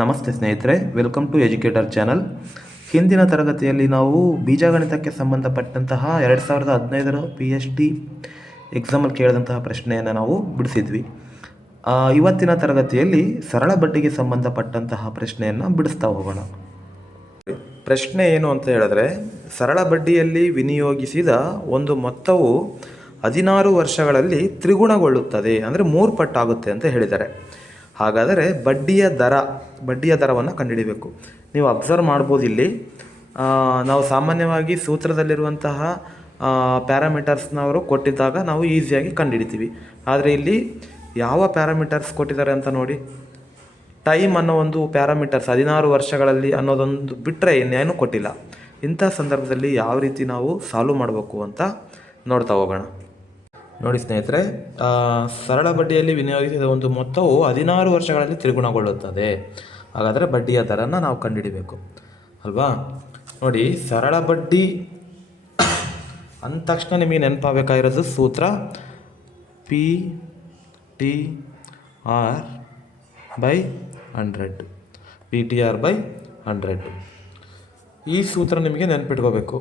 ನಮಸ್ತೆ ಸ್ನೇಹಿತರೆ, welcome to educator channel. ಹಿಂದಿನ ತರಗತಿಯಲ್ಲಿ ನಾವು ಬೀಜಗಣಿತಕ್ಕೆ ಸಂಬಂಧಪಟ್ಟಂತಹ 2015 PhD ಎಕ್ಸಾಮಲ್ಲಿ ಕೇಳಿದಂತಹ ಪ್ರಶ್ನೆಯನ್ನು ನಾವು ಬಿಡಿಸಿದ್ವಿ. ಇವತ್ತಿನ ತರಗತಿಯಲ್ಲಿ ಸರಳ ಬಡ್ಡಿಗೆ ಸಂಬಂಧಪಟ್ಟಂತಹ ಪ್ರಶ್ನೆಯನ್ನು ಬಿಡಿಸ್ತಾ ಹೋಗೋಣ. ಪ್ರಶ್ನೆ ಏನು ಅಂತ ಹೇಳಿದ್ರೆ, ಸರಳ ಬಡ್ಡಿಯಲ್ಲಿ ವಿನಿಯೋಗಿಸಿದ ಒಂದು ಮೊತ್ತವು 16 ವರ್ಷಗಳಲ್ಲಿ ತ್ರಿಗುಣಗೊಳ್ಳುತ್ತದೆ, ಅಂದರೆ 3 ಪಟ್ಟಾಗುತ್ತೆ ಅಂತ ಹೇಳಿದ್ದಾರೆ. ಹಾಗಾದರೆ ಬಡ್ಡಿಯ ದರವನ್ನು ಕಂಡುಹಿಡಿಯಬೇಕು. ನೀವು ಅಬ್ಸರ್ವ್ ಮಾಡ್ಬೋದು, ಇಲ್ಲಿ ನಾವು ಸಾಮಾನ್ಯವಾಗಿ ಸೂತ್ರದಲ್ಲಿರುವಂತಹ ಪ್ಯಾರಾಮೀಟರ್ಸ್ನವರು ಕೊಟ್ಟಿದ್ದಾಗ ನಾವು ಈಸಿಯಾಗಿ ಕಂಡುಹಿಡಿತೀವಿ. ಆದರೆ ಇಲ್ಲಿ ಯಾವ ಪ್ಯಾರಾಮೀಟರ್ಸ್ ಕೊಟ್ಟಿದ್ದಾರೆ ಅಂತ ನೋಡಿ. ಟೈಮ್ ಅನ್ನೋ ಒಂದು ಪ್ಯಾರಾಮೀಟರ್ಸ್ 16 ವರ್ಷಗಳಲ್ಲಿ ಅನ್ನೋದೊಂದು ಬಿಟ್ಟರೆ ಇನ್ನೇನು ಕೊಟ್ಟಿಲ್ಲ. ಇಂಥ ಸಂದರ್ಭದಲ್ಲಿ ಯಾವ ರೀತಿ ನಾವು ಸಾಲ್ವ್ ಮಾಡಬೇಕು ಅಂತ ನೋಡ್ತಾ ಹೋಗೋಣ. ನೋಡಿ ಸ್ನೇಹಿತರೆ, ಸರಳ ಬಡ್ಡಿಯಲ್ಲಿ ವಿನಿಯೋಗಿಸಿದ ಒಂದು ಮೊತ್ತವು 16 ವರ್ಷಗಳಲ್ಲಿ ತ್ರಿಗುಣಗೊಳ್ಳುತ್ತದೆ. ಹಾಗಾದರೆ ಬಡ್ಡಿಯ ದರನ ನಾವು ಕಂಡುಹಿಡಿಬೇಕು ಅಲ್ವಾ. ನೋಡಿ, ಸರಳ ಬಡ್ಡಿ ಅಂದ ತಕ್ಷಣ ನಿಮಗೆ ನೆನಪಾಗಬೇಕಾಗಿರೋದು ಸೂತ್ರ PTR/100. PTR/100 ಈ ಸೂತ್ರ ನಿಮಗೆ ನೆನಪಿಟ್ಕೋಬೇಕು.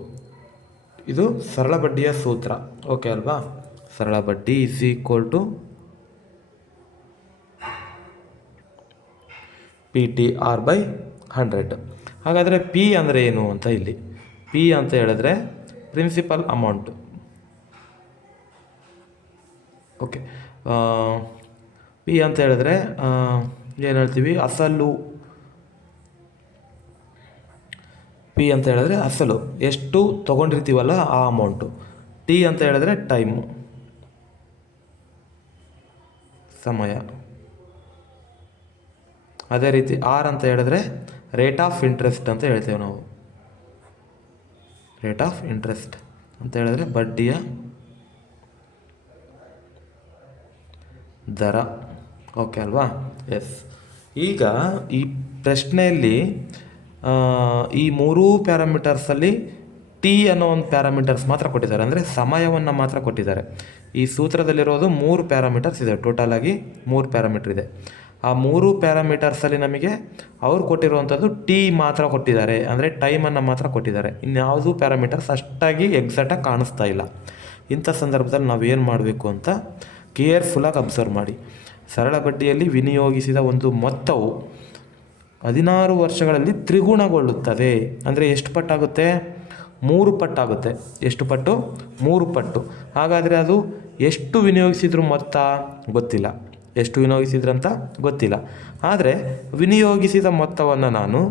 ಇದು ಸರಳ ಬಡ್ಡಿಯ ಸೂತ್ರ, ಓಕೆ ಅಲ್ವಾ. ಸರಳ ಬಡ್ಡಿ = PTR/100. ಹಾಗಾದರೆ ಪಿ ಅಂದರೆ ಏನು ಅಂತ, ಇಲ್ಲಿ ಪಿ ಅಂತ ಹೇಳಿದ್ರೆ ಪ್ರಿನ್ಸಿಪಲ್ ಅಮೌಂಟು. ಓಕೆ, ಪಿ ಅಂತ ಹೇಳಿದ್ರೆ ಏನು ಹೇಳ್ತೀವಿ, ಅಸಲು. ಪಿ ಅಂತ ಹೇಳಿದ್ರೆ ಅಸಲು, ಎಷ್ಟು ತೊಗೊಂಡಿರ್ತೀವಲ್ಲ ಆ ಅಮೌಂಟು. ಟಿ ಅಂತ ಹೇಳಿದ್ರೆ ಟೈಮು, ಸಮಯ. ಅದೇ ರೀತಿ ಆರ್ ಅಂತ ಹೇಳಿದ್ರೆ ರೇಟ್ ಆಫ್ ಇಂಟ್ರೆಸ್ಟ್ ಅಂತ ಹೇಳ್ತೇವೆ ನಾವು. ರೇಟ್ ಆಫ್ ಇಂಟ್ರೆಸ್ಟ್ ಅಂತ ಹೇಳಿದ್ರೆ ಬಡ್ಡಿಯ ದರ, ಓಕೆ ಅಲ್ವಾ. ಎಸ್, ಈಗ ಈ ಪ್ರಶ್ನೆಯಲ್ಲಿ ಈ 3 ಪ್ಯಾರಾಮೀಟರ್ಸಲ್ಲಿ ಟಿ ಅನ್ನೋ ಒಂದು ಪ್ಯಾರಾಮೀಟರ್ಸ್ ಮಾತ್ರ ಕೊಟ್ಟಿದ್ದಾರೆ, ಅಂದರೆ ಸಮಯವನ್ನು ಮಾತ್ರ ಕೊಟ್ಟಿದ್ದಾರೆ. ಈ ಸೂತ್ರದಲ್ಲಿರೋದು 3 ಪ್ಯಾರಾಮೀಟರ್ಸ್ ಇದೆ, ಟೋಟಲ್ ಆಗಿ 3 ಪ್ಯಾರಾಮೀಟರ್ ಇದೆ. ಆ 3 ಪ್ಯಾರಾಮೀಟರ್ಸಲ್ಲಿ ನಮಗೆ ಅವ್ರು ಕೊಟ್ಟಿರುವಂಥದ್ದು ಟಿ ಮಾತ್ರ ಕೊಟ್ಟಿದ್ದಾರೆ, ಅಂದರೆ ಟೈಮನ್ನು ಮಾತ್ರ ಕೊಟ್ಟಿದ್ದಾರೆ. ಇನ್ಯಾವುದೂ ಪ್ಯಾರಾಮೀಟರ್ಸ್ ಅಷ್ಟಾಗಿ ಎಕ್ಸಾಕ್ಟಾಗಿ ಕಾಣಿಸ್ತಾ ಇಲ್ಲ. ಇಂಥ ಸಂದರ್ಭದಲ್ಲಿ ನಾವು ಏನು ಮಾಡಬೇಕು ಅಂತ ಕೇರ್ಫುಲ್ಲಾಗಿ ಅಬ್ಸರ್ವ್ ಮಾಡಿ. ಸರಳ ಬಡ್ಡಿಯಲ್ಲಿ ವಿನಿಯೋಗಿಸಿದ ಒಂದು ಮೊತ್ತವು 16 ವರ್ಷಗಳಲ್ಲಿ ತ್ರಿಗುಣಗೊಳ್ಳುತ್ತದೆ, ಅಂದರೆ ಎಷ್ಟು ಪಟ್ಟಾಗುತ್ತೆ? 3 ಪಟ್ಟಾಗುತ್ತೆ. ಎಷ್ಟು ಪಟ್ಟು? 3 ಪಟ್ಟು. ಹಾಗಾದರೆ ಅದು ಎಷ್ಟು ವಿನಿಯೋಗಿಸಿದ್ರು ಮೊತ್ತ ಗೊತ್ತಿಲ್ಲ, ಎಷ್ಟು ವಿನಿಯೋಗಿಸಿದ್ರಂತ ಗೊತ್ತಿಲ್ಲ. ಆದರೆ ವಿನಿಯೋಗಿಸಿದ ಮೊತ್ತವನ್ನು ನಾನು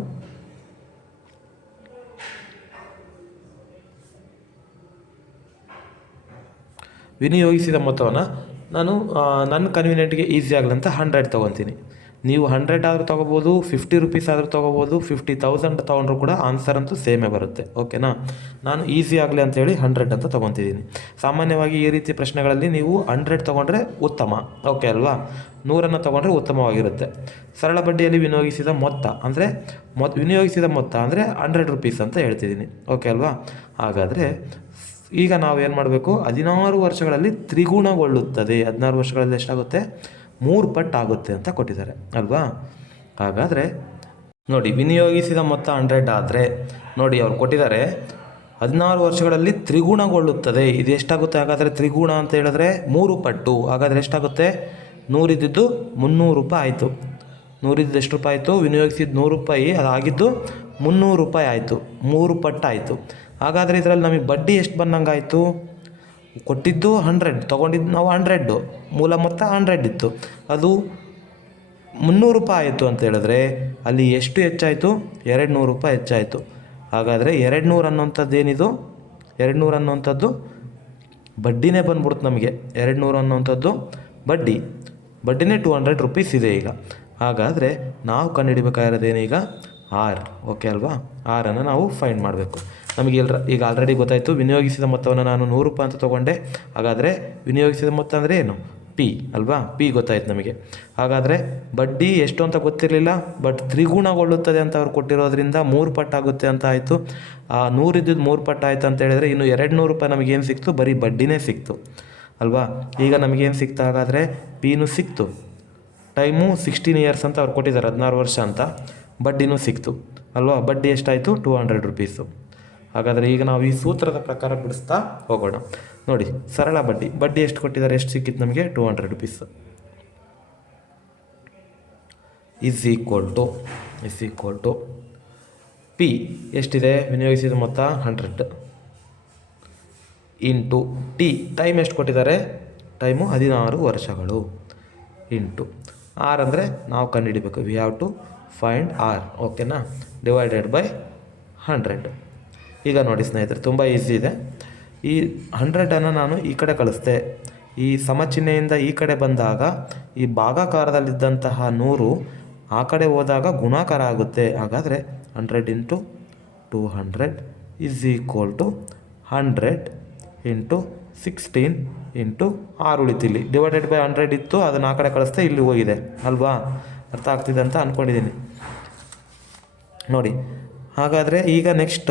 ನನ್ನ ಕನ್ವೀನಿಯೆಂಟ್ಗೆ ಈಸಿ ಆಗಲಿ ಅಂತ 100 ತೊಗೊತೀನಿ. ನೀವು 100 ಆದರೂ ತೊಗೋಬೋದು, 50 ರೂಪೀಸ್ ಆದರೂ ತೊಗೋಬೋದು, 50,000 ತೊಗೊಂಡ್ರೂ ಕೂಡ ಆನ್ಸರ್ ಅಂತೂ ಸೇಮೇ ಬರುತ್ತೆ, ಓಕೆನಾ. ನಾನು ಈಸಿ ಆಗಲಿ ಅಂತೇಳಿ 100 ಅಂತ ತೊಗೊತಿದ್ದೀನಿ. ಸಾಮಾನ್ಯವಾಗಿ ಈ ರೀತಿ ಪ್ರಶ್ನೆಗಳಲ್ಲಿ ನೀವು 100 ತೊಗೊಂಡ್ರೆ ಉತ್ತಮ, ಓಕೆ ಅಲ್ವಾ. 100 ತೊಗೊಂಡ್ರೆ ಉತ್ತಮವಾಗಿರುತ್ತೆ. ಸರಳ ಬಡ್ಡಿಯಲ್ಲಿ ವಿನಿಯೋಗಿಸಿದ ಮೊತ್ತ ಅಂದರೆ 100 ರೂಪೀಸ್ ಅಂತ ಹೇಳ್ತಿದ್ದೀನಿ, ಓಕೆ ಅಲ್ವಾ. ಹಾಗಾದರೆ ಈಗ ನಾವು ಏನು ಮಾಡಬೇಕು? 16 ವರ್ಷಗಳಲ್ಲಿ ತ್ರಿಗುಣಗೊಳ್ಳುತ್ತದೆ. 16 ವರ್ಷಗಳಲ್ಲಿ ಎಷ್ಟಾಗುತ್ತೆ? 3 ಪಟ್ಟು ಆಗುತ್ತೆ ಅಂತ ಕೊಟ್ಟಿದ್ದಾರೆ ಅಲ್ವಾ. ಹಾಗಾದರೆ ನೋಡಿ, ವಿನಿಯೋಗಿಸಿದ ಮೊತ್ತ 100 ಆದರೆ ನೋಡಿ ಅವ್ರು ಕೊಟ್ಟಿದ್ದಾರೆ 16 ವರ್ಷಗಳಲ್ಲಿ ತ್ರಿಗುಣಗೊಳ್ಳುತ್ತದೆ. ಇದು ಎಷ್ಟಾಗುತ್ತೆ? ಹಾಗಾದರೆ ತ್ರಿಗುಣ ಅಂತ ಹೇಳಿದ್ರೆ 3 ಪಟ್ಟು. ಹಾಗಾದರೆ ಎಷ್ಟಾಗುತ್ತೆ? 100 ಇದ್ದಿದ್ದು 300 ರೂಪಾಯಿ ಆಯಿತು. 100 ಇದ್ದು ಎಷ್ಟು ರೂಪಾಯಿ ಆಯಿತು? ವಿನಿಯೋಗಿಸಿದ 100 ರೂಪಾಯಿ, ಅದಾಗಿದ್ದು 300 ರೂಪಾಯಿ ಆಯಿತು. 3 ಪಟ್ಟು ಆಯಿತು. ಹಾಗಾದರೆ ಇದರಲ್ಲಿ ನಮಗೆ ಬಡ್ಡಿ ಎಷ್ಟು ಬಂದಂಗಾಯಿತು? ಕೊಟ್ಟಿದ್ದು 100, ತೊಗೊಂಡಿದ್ದು ನಾವು 100, ಮೂಲ ಮೊತ್ತ 100 ಇತ್ತು, ಅದು 300 ರೂಪಾಯಿ ಆಯಿತು ಅಂತ ಹೇಳಿದ್ರೆ ಅಲ್ಲಿ ಎಷ್ಟು ಹೆಚ್ಚಾಯಿತು? 200 ರೂಪಾಯಿ ಹೆಚ್ಚಾಯಿತು. ಹಾಗಾದರೆ 200 ಅನ್ನೋಂಥದ್ದು ಏನಿದು? 200 ಅನ್ನೋಂಥದ್ದು ಬಡ್ಡಿನೇ ಬಂದ್ಬಿಡುತ್ತೆ ನಮಗೆ. 200 ಅನ್ನೋಂಥದ್ದು ಬಡ್ಡಿನೇ 200 ರೂಪೀಸ್ ಇದೆ ಈಗ. ಹಾಗಾದರೆ ನಾವು ಕಂಡುಹಿಡಿಬೇಕಾಗಿರೋದೇನೀಗ? ಆರ್, ಓಕೆ ಅಲ್ವಾ. ಆರನ್ನು ನಾವು ಫೈಂಡ್ ಮಾಡಬೇಕು. ನಮಗೆ ಈಗ ಆಲ್ರೆಡಿ ಗೊತ್ತಾಯಿತು, ವಿನಿಯೋಗಿಸಿದ ಮೊತ್ತವನ್ನು ನಾನು 100 ರೂಪಾಯಿ ಅಂತ ತೊಗೊಂಡೆ. ಹಾಗಾದರೆ ವಿನಿಯೋಗಿಸಿದ ಮೊತ್ತ ಅಂದರೆ ಏನು? ಪಿ ಅಲ್ವಾ. ಪಿ ಗೊತ್ತಾಯ್ತು ನಮಗೆ. ಹಾಗಾದರೆ ಬಡ್ಡಿ ಎಷ್ಟು ಅಂತ ಗೊತ್ತಿರಲಿಲ್ಲ, ಬಟ್ ತ್ರಿಗುಣಗೊಳ್ಳುತ್ತದೆ ಅಂತ ಅವ್ರು ಕೊಟ್ಟಿರೋದ್ರಿಂದ 3 ಪಟ್ಟಾಗುತ್ತೆ ಅಂತ ಆಯಿತು. 100 ಇದ್ದಿದ್ದು 3 ಪಟ್ಟು ಆಯಿತು ಅಂತ ಹೇಳಿದ್ರೆ ಇನ್ನು 200 ರೂಪಾಯಿ ನಮಗೇನು ಸಿಕ್ತು? ಬರೀ ಬಡ್ಡಿನೇ ಸಿಕ್ತು ಅಲ್ವಾ. ಈಗ ನಮಗೇನು ಸಿಕ್ತು? ಹಾಗಾದರೆ ಪಿನೂ ಸಿಕ್ತು, ಟೈಮು 16 ಇಯರ್ಸ್ ಅಂತ ಅವ್ರು ಕೊಟ್ಟಿದ್ದಾರೆ, 16 ವರ್ಷ ಅಂತ. ಬಡ್ಡಿನೂ ಸಿಕ್ತು ಅಲ್ವಾ. ಬಡ್ಡಿ ಎಷ್ಟಾಯಿತು? 200 ರುಪೀಸು. ಹಾಗಾದರೆ ಈಗ ನಾವು ಈ ಸೂತ್ರದ ಪ್ರಕಾರ ಬಿಡಿಸ್ತಾ ಹೋಗೋಣ. ನೋಡಿ, ಸರಳ ಬಡ್ಡಿ ಎಷ್ಟು ಕೊಟ್ಟಿದ್ದಾರೆ, ಎಷ್ಟು ಸಿಕ್ಕಿತ್ತು ನಮಗೆ? 200 rupees. Is equal to P ಎಷ್ಟಿದೆ? ವಿನಿಯೋಗಿಸಿದ ಮೊತ್ತ 100 ಇಂಟು ಟಿ, ಟೈಮ್ ಎಷ್ಟು ಕೊಟ್ಟಿದ್ದಾರೆ? ಟೈಮು 16 ವರ್ಷಗಳು, ಇಂಟು ಆರ್ ಅಂದರೆ ನಾವು ಕಂಡುಹಿಡಿಬೇಕು. We have to find R. ಓಕೆನಾ? Divided by 100. ಈಗ ನೋಡಿ ಸ್ನೇಹಿತರೆ, ತುಂಬ ಈಸಿ ಇದೆ. ಈ 100ಅನ್ನು ನಾನು ಈ ಕಡೆ ಕಳಿಸ್ದೆ. ಈ ಸಮಚಿಹ್ನೆಯಿಂದ ಈ ಕಡೆ ಬಂದಾಗ ಈ ಭಾಗಾಕಾರದಲ್ಲಿದ್ದಂತಹ 100 ಆ ಕಡೆ ಹೋದಾಗ ಗುಣಾಕಾರ ಆಗುತ್ತೆ. ಹಾಗಾದರೆ 100 into 200 is equal to 100 into 16 into 6 ಉಳಿತಿಲ್ಲಿ. ಡಿವೈಡೆಡ್ ಬೈ 100 ಇತ್ತು, ಅದನ್ನು ಆ ಕಡೆ ಕಳಿಸ್ದೆ, ಇಲ್ಲಿ ಹೋಗಿದೆ ಅಲ್ವಾ. ಅರ್ಥ ಆಗ್ತಿದೆ ಅಂತ ಅಂದ್ಕೊಂಡಿದ್ದೀನಿ ನೋಡಿ. ಹಾಗಾದರೆ ಈಗ ನೆಕ್ಸ್ಟ್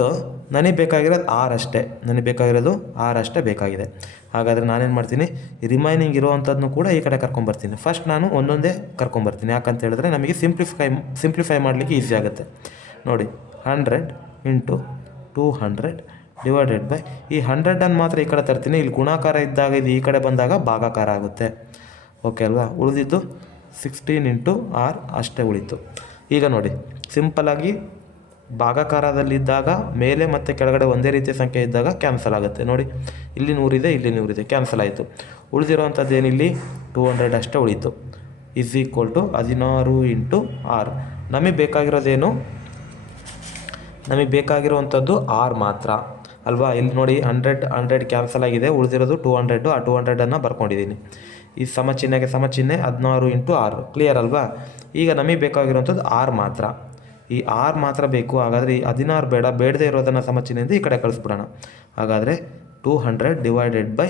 ನನಗೆ ಬೇಕಾಗಿರೋದು ಆರ್ ಅಷ್ಟೇ ಬೇಕಾಗಿದೆ. ಹಾಗಾದರೆ ನಾನೇನು ಮಾಡ್ತೀನಿ, ರಿಮೈನಿಂಗ್ ಇರೋವಂಥದ್ದನ್ನು ಕೂಡ ಈ ಕಡೆ ಕರ್ಕೊಂಬರ್ತೀನಿ. ಫಸ್ಟ್ ನಾನು ಒಂದೊಂದೇ ಕರ್ಕೊಂಬರ್ತೀನಿ. ಯಾಕಂತ ಹೇಳಿದ್ರೆ ನಮಗೆ ಸಿಂಪ್ಲಿಫೈ ಮಾಡಲಿಕ್ಕೆ ಈಸಿ ಆಗುತ್ತೆ. ನೋಡಿ, 100 ಇಂಟು 200 ಡಿವೈಡೆಡ್ ಬೈ ಈ 100ಅನ್ನು ಮಾತ್ರ ಈ ಕಡೆ ತರ್ತೀನಿ. ಇಲ್ಲಿ ಗುಣಾಕಾರ ಇದ್ದಾಗ ಇದು ಈ ಕಡೆ ಬಂದಾಗ ಭಾಗಾಕಾರ ಆಗುತ್ತೆ. ಓಕೆ ಅಲ್ವಾ. ಉಳಿದಿದ್ದು 16 ಇಂಟು ಆರ್ ಅಷ್ಟೇ ಉಳಿತು. ಈಗ ನೋಡಿ, ಸಿಂಪಲಾಗಿ ಭಾಗಾಕಾರದಲ್ಲಿದ್ದಾಗ ಮೇಲೆ ಮತ್ತು ಕೆಳಗಡೆ ಒಂದೇ ರೀತಿಯ ಸಂಖ್ಯೆ ಇದ್ದಾಗ ಕ್ಯಾನ್ಸಲ್ ಆಗುತ್ತೆ. ನೋಡಿ, ಇಲ್ಲಿ 100 ಇದೆ, ಇಲ್ಲಿ 100 ಇದೆ, ಕ್ಯಾನ್ಸಲ್ ಆಯಿತು. ಉಳಿದಿರೋವಂಥದ್ದು ಏನಿಲ್ಲಿ 200 ಅಷ್ಟೇ ಉಳಿತು. Is equal to 16 into r. ನಮಗೆ ಬೇಕಾಗಿರುವಂಥದ್ದು ಆರ್ ಮಾತ್ರ ಅಲ್ವಾ. ಇಲ್ಲಿ ನೋಡಿ, 100 ಕ್ಯಾನ್ಸಲ್ ಆಗಿದೆ, ಉಳಿದಿರೋದು 200. ಆ 200ಅನ್ನು ಬರ್ಕೊಂಡಿದ್ದೀನಿ. ಈ ಸಮಚಿಹ್ನೆಗೆ ಸಮಚಿಹ್ನೆ 16 ಇಂಟು ಆರು. ಕ್ಲಿಯರ್ ಅಲ್ವಾ. ಈಗ ನಮಗೆ ಬೇಕಾಗಿರುವಂಥದ್ದು ಆರ್ ಮಾತ್ರ. ಈ ಆರ್ ಮಾತ್ರ ಬೇಕು. ಹಾಗಾದರೆ ಈ 16 ಬೇಡದೇ ಇರೋದನ್ನು ಸಮಚಿಹ್ನೆಯಿಂದ ಈ ಕಡೆ ಕಳಿಸ್ಬಿಡೋಣ. ಹಾಗಾದರೆ 200 ಡಿವೈಡೆಡ್ ಬೈ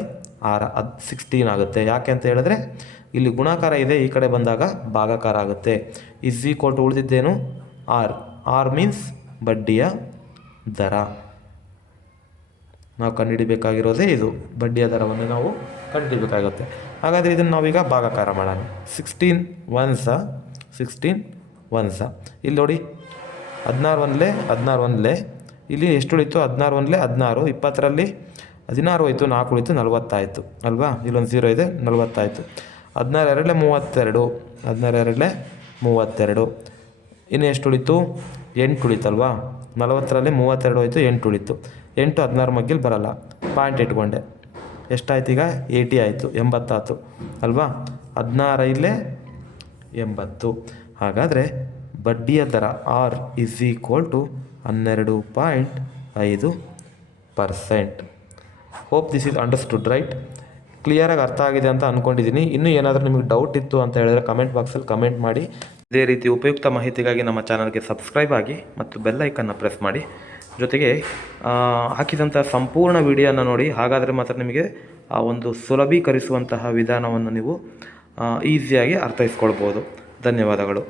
ಆರ್, ಅದು 16 ಆಗುತ್ತೆ. ಯಾಕೆ ಅಂತ ಹೇಳಿದ್ರೆ ಇಲ್ಲಿ ಗುಣಾಕಾರ ಇದೆ, ಈ ಕಡೆ ಬಂದಾಗ ಭಾಗಾಕಾರ ಆಗುತ್ತೆ. ಇಸ್ ಈಕ್ವಲ್ ಟು ಉಳಿದಿದ್ದೇನು? ಆರ್ ಮೀನ್ಸ್ ಬಡ್ಡಿಯ ದರ. ನಾವು ಕಂಡುಹಿಡಿಬೇಕಾಗಿರೋದೇ ಇದು, ಬಡ್ಡಿಯ ದರವನ್ನು ನಾವು ಕಂಡುಹಿಡಿಬೇಕಾಗುತ್ತೆ. ಹಾಗಾದರೆ ಇದನ್ನು ನಾವೀಗ ಭಾಗಾಕಾರ ಮಾಡೋಣ. 16 1s. ಇಲ್ಲಿ ನೋಡಿ, 16 ಒಂದಲೇ ಇಲ್ಲಿ ಎಷ್ಟು ಉಳಿತು? 16 ಒಂದಲೇ 16. 20ರಲ್ಲಿ 16 ಹೋಯಿತು, 4 ಉಳಿತು, 40 ಆಯಿತು ಅಲ್ವಾ. ಇಲ್ಲೊಂದು 0 ಇದೆ, 40 ಆಯಿತು. 16 2 32. ಇನ್ನು ಎಷ್ಟು ಉಳಿತು? 8 ಉಳಿತಲ್ವಾ. 40ರಲ್ಲಿ 32 ಹೋಯಿತು, 8 ಉಳಿತು. 8 16 ಮಗ್ಗಿಲ್ ಬರಲ್ಲ, ಪಾಯಿಂಟ್ ಇಟ್ಕೊಂಡೆ. ಎಷ್ಟಾಯ್ತು ಈಗ? 80 ಆಯಿತು, 80 ಆಯಿತು ಅಲ್ವಾ. 16 80. ಹಾಗಾದರೆ ಬಡ್ಡಿಯ ದರ r is equal to 12.5%. Hope this is understood right. ಕ್ಲಿಯರಾಗಿ ಅರ್ಥ ಆಗಿದೆ ಅಂತ ಅಂದ್ಕೊಂಡಿದ್ದೀನಿ. ಇನ್ನೂ ಏನಾದರೂ ನಿಮಗೆ ಡೌಟ್ ಇತ್ತು ಅಂತ ಹೇಳಿದ್ರೆ ಕಮೆಂಟ್ ಬಾಕ್ಸಲ್ಲಿ ಕಮೆಂಟ್ ಮಾಡಿ. ಇದೇ ರೀತಿ ಉಪಯುಕ್ತ ಮಾಹಿತಿಗಾಗಿ ನಮ್ಮ ಚಾನಲ್ಗೆ ಸಬ್ಸ್ಕ್ರೈಬ್ ಆಗಿ ಮತ್ತು ಬೆಲ್ ಐಕನ್ನ ಪ್ರೆಸ್ ಮಾಡಿ. ಜೊತೆಗೆ ಹಾಕಿದಂಥ ಸಂಪೂರ್ಣ ವಿಡಿಯೋನ ನೋಡಿ. ಹಾಗಾದರೆ ಮಾತ್ರ ನಿಮಗೆ ಆ ಒಂದು ಸುಲಭೀಕರಿಸುವಂತಹ ವಿಧಾನವನ್ನು ನೀವು ಈಸಿಯಾಗಿ ಅರ್ಥೈಸ್ಕೊಳ್ಬೋದು. ಧನ್ಯವಾದಗಳು.